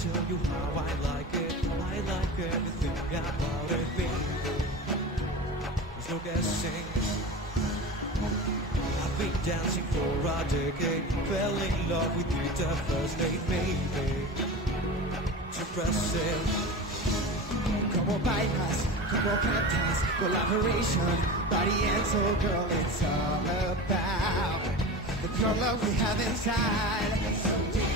tell you how I like it. I like everything about it, baby. There's no guessing. I've been dancing for a decade. Fell in love with you the first date, baby. It's impressive. Como bailas, como cantas, collaboration, body and soul, girl, it's all about the pure love we have inside. So deep